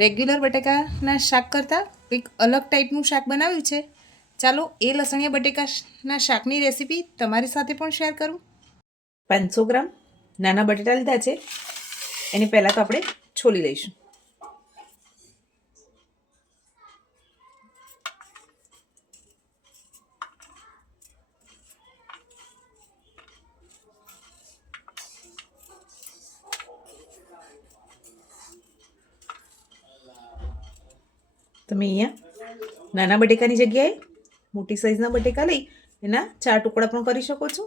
Regular બટેકાના શાક કરતાં એક અલગ ટાઈપનું શાક બનાવ્યું છે. ચાલો એ લસણિયા બટેકાના શાકની રેસીપી તમારી સાથે પણ શેર કરું. 500 ગ્રામ નાના બટેટા લીધા છે. એની પહેલાં તો આપણે છોલી લઈશું. તમે અહીંયા નાના બટેકાની જગ્યાએ મોટી સાઈઝના બટેકા લઈ એના 4 ટુકડા પણ કરી શકો છો.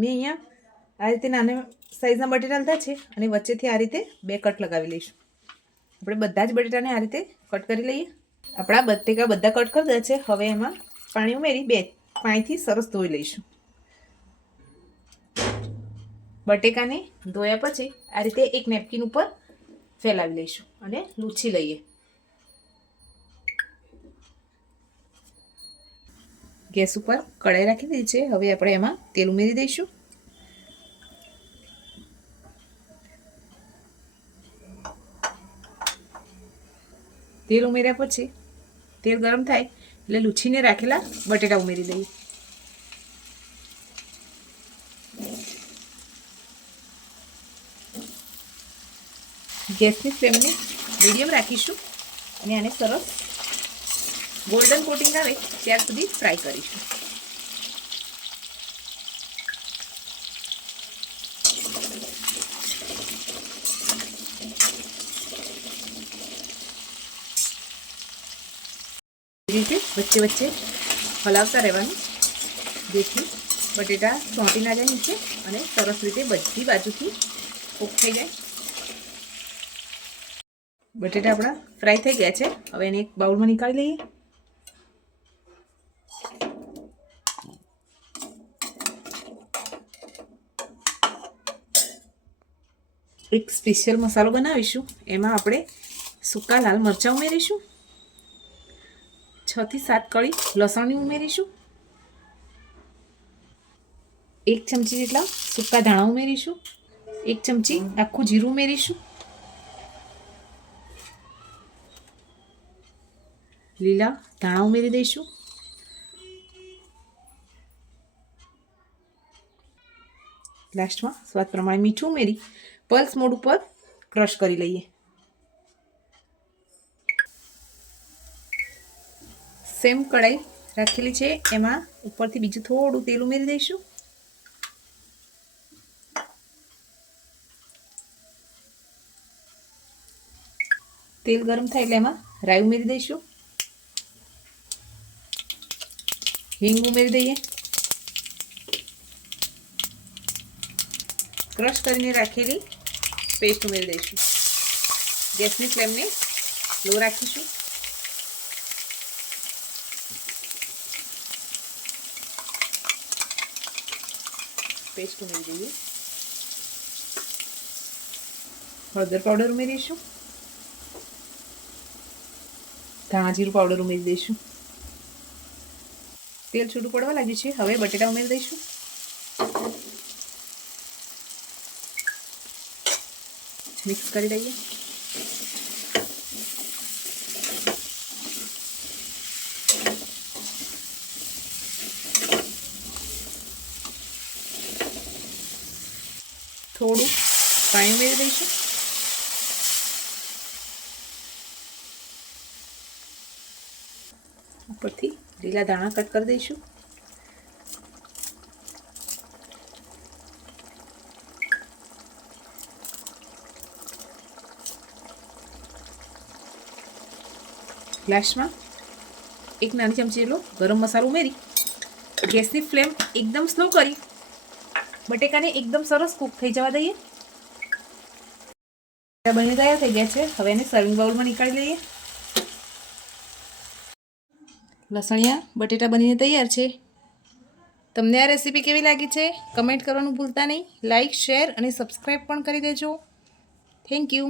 મેં અહીંયા આ રીતે નાના સાઈઝના બટેટા લીધા છે અને વચ્ચેથી આ રીતે 2 કટ લગાવી લઈશું. આપણે બધા જ બટેટાને આ રીતે કટ કરી લઈએ. આપણા બટેકા બધા કટ કરી દીધા છે. હવે એમાં પાણી ઉમેરી 2 પાણીથી સરસ ધોઈ લઈશું. બટેકાને ધોયા પછી આ રીતે એક નેપકિન ઉપર ફેલાવી લઈશું અને લૂછી લઈએ. ગેસ ઉપર કઢાઈ રાખી દીધી છે. હવે આપણે એમાં તેલ ઉમેરી દઈશું. તેલ ઉમેર્યા પછી તેલ ગરમ થાય એટલે લૂછીને રાખેલા બટેટા ઉમેરી દઈએ. ગેસની ફ્લેમને મીડિયમ રાખીશું અને આને સરસ ગોલ્ડન કોટિંગ આવે ત્યાર સુધી ફ્રાય કરીશું. એ રીતે વચ્ચે વચ્ચે હલાવતા રહેવાનું જેથી બટેટા ચોંટી ના જાય નીચે અને સરસ રીતે બધી બાજુથી કૂક થઈ જાય. બટેટા આપણા ફ્રાય થઈ ગયા છે. હવે એને એક બાઉલમાં નીકાળી લઈએ. એક સ્પેશિયલ મસાલો બનાવીશું. એમાં આપણે સૂકા લાલ મરચાં ઉમેરીશું. 6 થી 7 કળી લસણની ઉમેરીશું. 1 ચમચી જેટલા સૂકા ધાણા ઉમેરીશું. 1 ચમચી આખું જીરું ઉમેરીશું. લીલા ધાણા ઉમેરી દઈશું. લાસ્ટમાં સ્વાદ પ્રમાણે મીઠું ઉમેરી પલ્સ મોડ ઉપર ક્રશ કરી લઈએ. સેમ કઢાઈ રાખેલી છે એમાં ઉપરથી બીજું થોડું તેલ ઉમેરી દઈશું. તેલ ગરમ થાય એટલે એમાં રાઈ ઉમેરી દઈશું. હિંગ ઉમેરી દઈએ. ક્રશ કરીને રાખેલી પેસ્ટ ઉમેરી દઈશું. ગેસની ફ્લેમને લો રાખીશું. પેસ્ટ ઉમેરી દઈએ. હળદર પાવડર ઉમેરીશું. ધાણા જીરું પાવડર ઉમેરી દઈશું. તેલ છૂટું પડવા લાગ્યું છે. હવે બટેટા ઉમેરી દઈશું. મિક્સ કરી દઈએ. થોડું પાણી ઉમેરી દઈશું. ઉપરથી લીલા દાણા કટ કરી દઈશું. ગ્લાસમાં એક નાની ચમચી જેટલો ગરમ મસાલો ઉમેરી ગેસની ફ્લેમ એકદમ સ્લો કરી બટેકાને એકદમ સરસ કૂક થઈ જવા દઈએ. બની તૈયાર થઈ ગયા છે. હવે એને સર્વિંગ બાઉલમાં નીકાળી લઈએ. લસણિયા બટેટા બનીને તૈયાર છે. તમને આ રેસીપી કેવી લાગી છે કમેન્ટ કરવાનું ભૂલતા નહીં. લાઇક, શેર અને સબસ્ક્રાઈબ પણ કરી દેજો. Thank you.